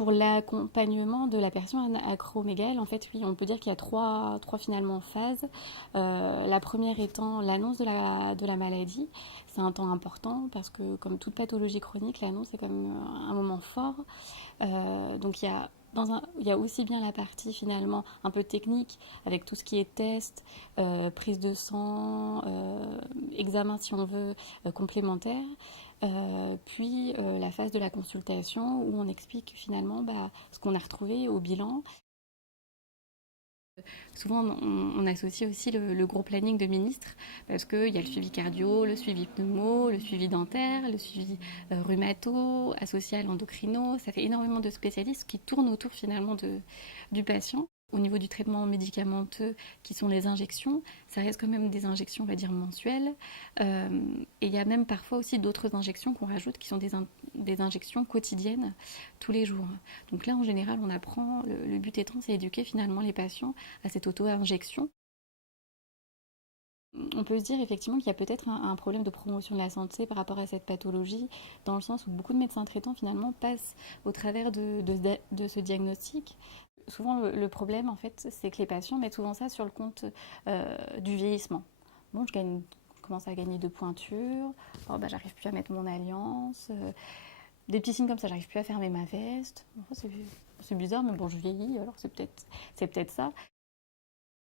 Pour l'accompagnement de la personne acromégale, en fait, oui, on peut dire qu'il y a trois finalement phases. La première étant l'annonce de la maladie. C'est un temps important parce que, comme toute pathologie chronique, l'annonce est quand même un moment fort. Donc il y a aussi bien la partie finalement un peu technique avec tout ce qui est test, prise de sang, examen si on veut, complémentaire. Puis la phase de la consultation où on explique finalement ce qu'on a retrouvé au bilan. Souvent, on associe aussi le gros planning de ministres parce qu'il y a le suivi cardio, le suivi pneumo, le suivi dentaire, le suivi rhumato, asocial, endocrino. Ça fait énormément de spécialistes qui tournent autour finalement du patient. Au niveau du traitement médicamenteux, qui sont les injections, ça reste quand même des injections, on va dire, mensuelles. Et il y a même parfois aussi d'autres injections qu'on rajoute qui sont des injections quotidiennes tous les jours. Donc là, en général, on apprend, le but étant, c'est éduquer finalement les patients à cette auto-injection. On peut se dire effectivement qu'il y a peut-être un problème de promotion de la santé par rapport à cette pathologie, dans le sens où beaucoup de médecins traitants finalement passent au travers de ce diagnostic. Souvent le problème en fait, c'est que les patients mettent souvent ça sur le compte du vieillissement. Bon, commence à gagner de pointure, oh, j'arrive plus à mettre mon alliance, des petits signes comme ça, j'arrive plus à fermer ma veste. Bon, c'est bizarre, mais bon, je vieillis, alors c'est peut-être ça.